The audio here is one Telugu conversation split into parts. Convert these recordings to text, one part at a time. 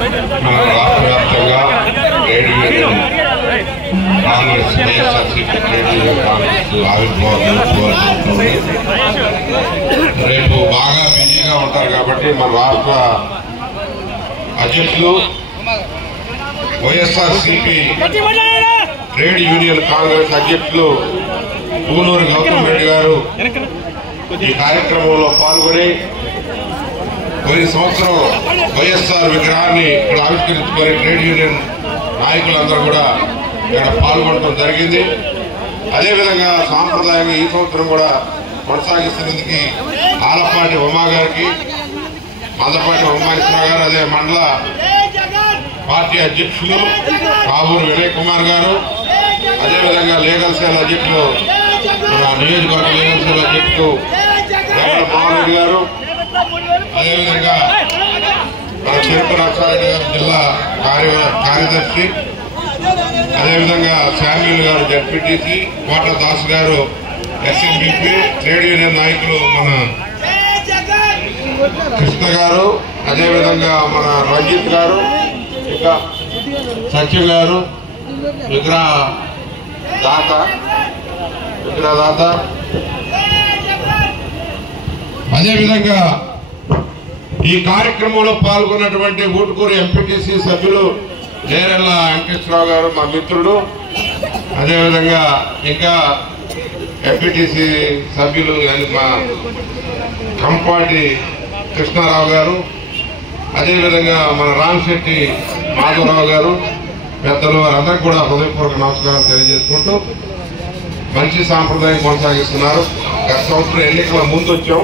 మన రాష్ట్ర వ్యాప్తంగా trade union Congress YSRCP trade union Congress ఆవిర్భావం రేపు బాగా బిజీగా ఉంటారు కాబట్టి మన రాష్ట్ర అధ్యక్షులు వైఎస్ఆర్సీపీ ట్రేడ్ యూనియన్ కాంగ్రెస్ అధ్యక్షులు పూనూరు గౌతమ్ రెడ్డి గారు ఈ కార్యక్రమంలో పాల్గొని పోయిన సంవత్సరం వైఎస్ఆర్ విగ్రహాన్ని ఇక్కడ ఆవిష్కరించుకొని ట్రేడ్ యూనియన్ నాయకులందరూ కూడా ఇక్కడ పాల్గొనడం జరిగింది. అదేవిధంగా సాంప్రదాయంగా ఈ సంవత్సరం కూడా కొనసాగిస్తున్నందుకు ఆలపాటి ఉమా గారికి, మందపాటి ఉమాశ్వర గారు, అదే మండల పార్టీ అధ్యక్షులు కాబూరు వినయ్ కుమార్ గారు, అదేవిధంగా లీగల్ సెల్ అధ్యక్షులు నియోజకవర్గ లీగల్ సెల్ అధ్యక్షులు మోహన్ రెడ్డి గారు, అదేవిధంగా మన చెరుకు నరసారెడ్డి గారు జిల్లా కార్యదర్శి, అదేవిధంగా శామ్యూల్ గారు జడ్పీటీసీ, కోట దాస్ గారు ఎస్ఎంపీ, ట్రేడ్ యూనియన్ నాయకులు మన కృష్ణ గారు, అదేవిధంగా మన రంజిత్ గారు, ఇంకా సత్యం గారు, విగ్రహదాత అదేవిధంగా ఈ కార్యక్రమంలో పాల్గొన్నటువంటి ఊటుకూరు ఎంపీటీసీ సభ్యులు నేరెళ్ల వెంకటేశ్వరరావు గారు మా మిత్రుడు, అదేవిధంగా ఇంకా ఎంపీటీసీ సభ్యులు మా కంపాటి కృష్ణారావు గారు, అదేవిధంగా మన రామశెట్టి మాధవరావు గారు, పెద్దలు వారందరికీ కూడా హృదయపూర్వక నమస్కారం తెలియజేసుకుంటూ మంచి సాంప్రదాయం కొనసాగిస్తున్నారు. గత సంవత్సరం ఎన్నికల ముందు వచ్చాం,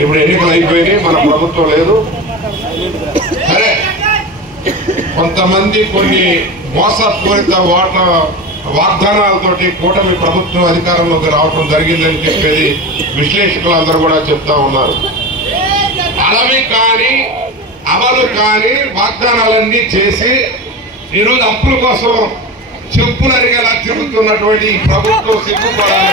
ఇప్పుడు ఎన్నికలు అయిపోయినాయి, మన ప్రభుత్వం లేదు. సరే, కొంతమంది కొన్ని మోసపూరిత వాగ్దానాలతోటి కూటమి ప్రభుత్వం అధికారంలోకి రావడం జరిగిందని చెప్పేది విశ్లేషకులందరూ కూడా చెప్తా ఉన్నారు. అలవి కానీ అమలు కానీ వాగ్దానాలన్నీ చేసి ఈరోజు అప్పుల కోసం చెప్పులు అరిగేలా తిరుగుతున్నటువంటి ప్రభుత్వం సిగ్గుపడాలి.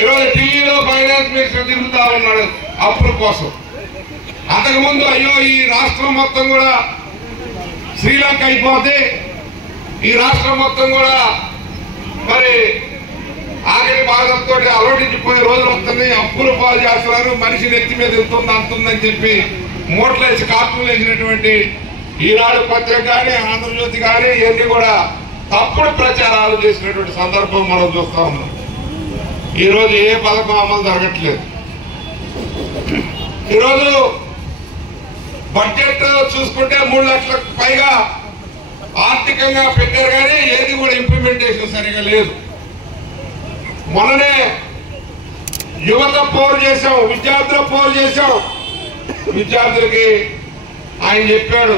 ఈరోజు ఢిల్లీలో ఫైనాన్స్ మినిస్టర్ తిరుగుతా ఉన్నాడు అప్పుల కోసం. అంతకుముందు అయ్యో ఈ రాష్ట్రం మొత్తం కూడా శ్రీలంక అయిపోతే ఈ రాష్ట్రం మొత్తం కూడా మరి ఆఖరి బాధలతో అలవడించిపోయే రోజులు వస్తున్నాయి, అప్పులు పాలు చేస్తున్నారు, మనిషి నెత్తి మీద వెళ్తుంది అంతుందని చెప్పి మూటలేసి కార్టూన్లు వేసినటువంటి ఈనాడు పత్రిక కానీ ఆంధ్రజ్యోతి కానీ ఇవన్నీ కూడా తప్పుడు ప్రచారాలు చేసినటువంటి సందర్భం మనం చూస్తా ఉన్నాం. ఈరోజు ఏ పథకం అమలు జరగట్లేదు. ఈరోజు బడ్జెట్ చూసుకుంటే 3 లక్షలకు పైగా ఆర్థికంగా పెట్టారు కానీ ఏది కూడా ఇంప్లిమెంటేషన్ సరిగా లేదు. మొన్ననే యువత పోరు చేశాం, విద్యార్థుల పోరు చేశాం. విద్యార్థులకి ఆయన చెప్పాడు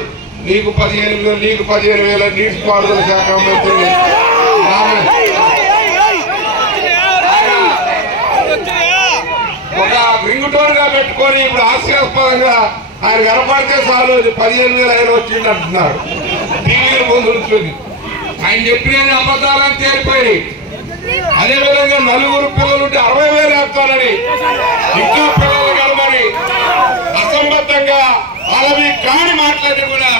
నీకు 15,000 నీకు 15,000 నీటిపారుదల శాఖ మంత్రి ఒక రింగ్ టోన్ గా పెట్టుకొని ఇప్పుడు హాస్యాస్పదంగా ఆయన కనపడితే చాలు 15,000 ఆయన వచ్చింది అంటున్నారు టీవీల ముందు నుంచి. ఆయన చెప్పిన అబద్ధాలని తేలిపోయి అదేవిధంగా 4 పిల్లలుంటే 60,000 వేస్తారని ఇంకా పిల్లలు కలమని అసంబద్ధంగా అలవి కాని మాట్లాడి కూడా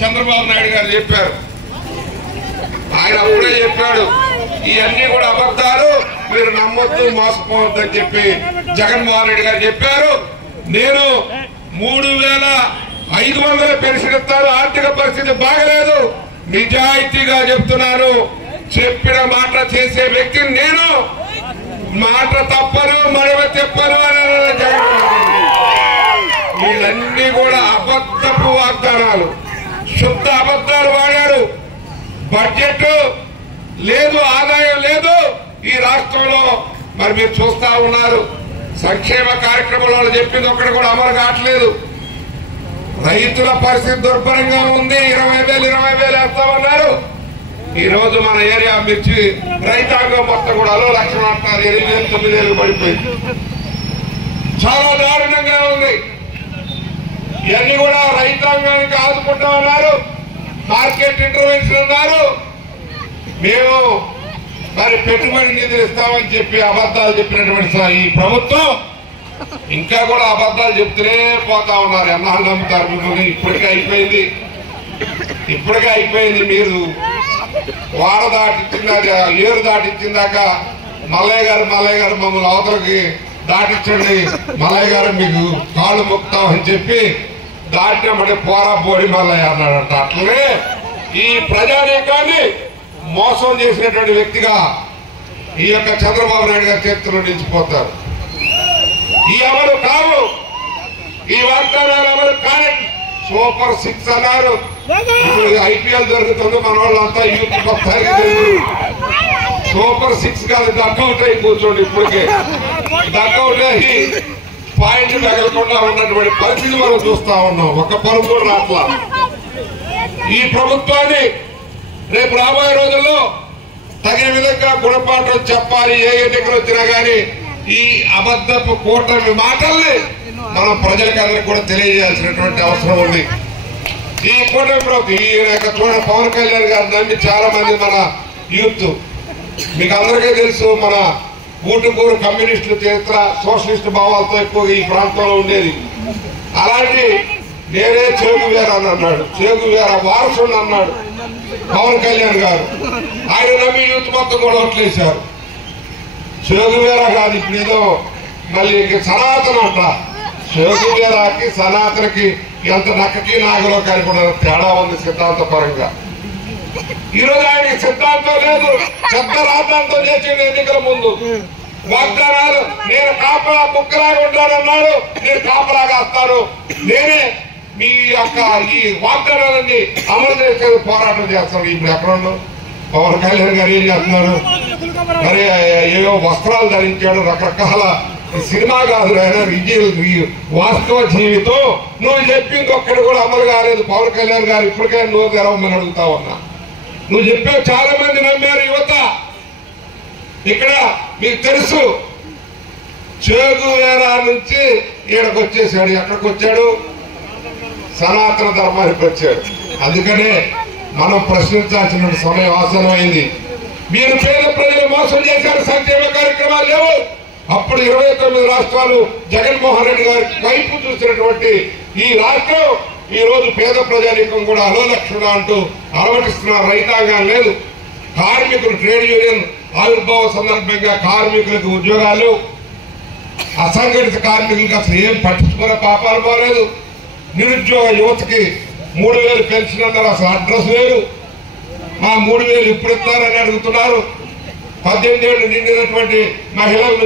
చంద్రబాబు నాయుడు గారు చెప్పారు. ఆయన అప్పుడే చెప్పాడు ఇవన్నీ కూడా అబద్ధాలు, మీరు నమ్మొద్దు మోసపోవద్దని చెప్పి జగన్మోహన్ రెడ్డి గారు చెప్పారు. నేను 3,500 పెన్షన్ ఇస్తాను, ఆర్థిక పరిస్థితి బాగలేదు, నిజాయితీగా చెప్తున్నాను, చెప్పిన మాట చేసే వ్యక్తిని నేను, మాట తప్పను మరవ చెప్పను అని జగన్మోహన్ రెడ్డి. వీళ్ళన్నీ కూడా అబద్ధపు వాగ్దానాలు, శుద్ధ అబద్ధాలు వాడారు. బడ్జెట్ లేదు, ఆదాయం లేదు ఈ రాష్ట్రంలో. మరి మీరు చూస్తా ఉన్నారు, సంక్షేమ కార్యక్రమాలు చెప్పింది ఒక్కటి కూడా అమలు కావట్లేదు. రైతుల పరిస్థితి దుర్భరంగా ఉంది. 20,000 వేస్తామన్నారు. ఈ రోజు మన ఏరియా మిర్చి రైతాంగం మొత్తం కూడా 1,00,000 అంటారు, 8,000 9,000 పడిపోయింది. చాలా దారుణంగా ఉంది. ఇవన్నీ కూడా రైతాంగానికి ఆదుకుంటా ఉన్నారు, మార్కెట్ ఇంటర్వెన్షన్ ఉన్నారు. మేము మరి పెట్టుబడి నిధులు ఇస్తామని చెప్పి అబద్ధాలు చెప్పినటువంటి ఈ ప్రభుత్వం ఇంకా కూడా అబద్ధాలు చెప్తూనే పోతా ఉన్నారు. ఎన్నాళ్ళు నమ్ముతారు మిమ్మల్ని? ఇప్పటికే అయిపోయింది. మీరు వాడ దాటిచ్చిందాక, ఏరు దాటిచ్చిందాక మల్లయ్య గారు మమ్మల్ని అవతలకి దాటించండి, మల్లయ్య గారు మీకు కాళ్ళు మొక్కుతామని చెప్పి దాటినమ్మటే పోరా బోడి మల్లయ్య అన్నాడంట. అట్లనే ఈ ప్రజానీకాన్ని మోసం చేసినటువంటి వ్యక్తిగా ఈ యొక్క చంద్రబాబు నాయుడు గారి చరిత్రలో నిలిచిపోతారు. ఈ అమలు కావు, ఈ వాగ్దానాలు అమలు కానీ సూపర్ 6 అన్నారు. ఇప్పుడు IPL జరుగుతుంది, మన వాళ్ళంతా యూత్ సూపర్ 6 కాదు, డక్అవుట్ అయి కూర్చోండి. ఇప్పటికే డక్అవుట్ అయ్యి పాయింట్ తగలకుండా ఉన్నటువంటి పరిస్థితి మనం చూస్తా ఉన్నాం. ఒక పరుగు కూడా రాట్లా. ఈ ప్రభుత్వాన్ని రేపు రాబోయే రోజుల్లో తగిన విధంగా గుణపాఠం చెప్పాలి. ఏ ఎన్నికలు వచ్చినా గానీ ఈ అబద్ధపు కూటమి మాటల్ని మనం ప్రజలకందరికీ కూడా తెలియజేయాల్సినటువంటి అవసరం ఉంది. ఈ కూటమి ప్రభుత్వం ఈ చూడండి, పవన్ కళ్యాణ్ గారు నమ్మి చాలా మంది మన యూత్, మీకు అందరికీ తెలుసు, మన ఊటుకూరు కమ్యూనిస్టుల చరిత్ర, సోషలిస్ట్ భావాలతో ఎక్కువగా ఈ ప్రాంతంలో ఉండేది. అలాంటి నేనే చేగువేర అని అన్నాడు, చేగువేర వారసుని అన్నాడు పవన్ కళ్యాణ్ గారు. ఆయన నమ్మి యూత్ మొత్తం కూడా ఓట్లేశారు. చేగువేర కాదు, ఇప్పుడు ఏదో మళ్ళీ సనాతన అంట. చేగువేరాకి సనాతనకి ఎంత నక్కకి నాగలో కానీ కూడా తేడా ఉంది సిద్ధాంతపరంగా. ఈరోజు ఆయనకి సిద్ధాంతం లేదు, పెద్ద రాద్ధాంతం చేసిండు. ఎన్నికల ముందు వాగ్దానాలు, నేను కాపలా ముక్కలాగా ఉంటానన్నాడు, నేను కాపలాగా వస్తాను, నేనే మీ యొక్క ఈ వాగ్దానాలన్నీ అమలు చేసే పోరాటం చేస్తాడు. ఇప్పుడు ఎక్కడున్నాడు పవన్ కళ్యాణ్ గారు? ఏం చేస్తున్నారు? మరి ఏవో వస్త్రాలు ధరించాడు, రకరకాల సినిమా కాదు ఆయన వాస్తవ జీవితం. నువ్వు చెప్పింది ఒక్కడు కూడా అమలు కాలేదు పవన్ కళ్యాణ్ గారు. ఇప్పటికైనా నువ్వు తెరవమని అడుగుతా ఉన్నా. నువ్వు చెప్పావు, చాలా మంది నమ్మారు యువత. ఇక్కడ మీకు తెలుసు, చేగువేరా నుంచి ఈడకు వచ్చేసాడు. ఎక్కడికి వచ్చాడు? సనాతన ధర్మానికి వచ్చాడు. అందుకనే మనం ప్రశ్నించాల్సిన సమయం ఆసనమైంది. మీరు పేద ప్రజలు మోసం చేశారు, సంక్షేమ కార్యక్రమాలు లేవు. అప్పుడు 29 రాష్ట్రాలు జగన్మోహన్ రెడ్డి గారి వైపు చూసినటువంటి ఈ రాష్ట్రం ఈ రోజు పేద ప్రజానీకం కూడా అలోలక్షణ అంటూ అలవటిస్తున్నారు. రైతాంగం లేదు, కార్మికులు ట్రేడ్ యూనియన్ ఆవిర్భావ సందర్భంగా కార్మికులకు ఉద్యోగాలు, అసంఘటిత కార్మికులకు అసలు ఏం పట్టించుకునే పాపాలు పోలేదు. నిరుద్యోగ యువతకి 3000 పెన్షన్ అన్నారు, అసలు అడ్రస్ లేదు. 3000 ఇప్పుడు ఇస్తారని అడుగుతున్నారు. 18 ఏళ్ళు నిండినటువంటి మహిళలు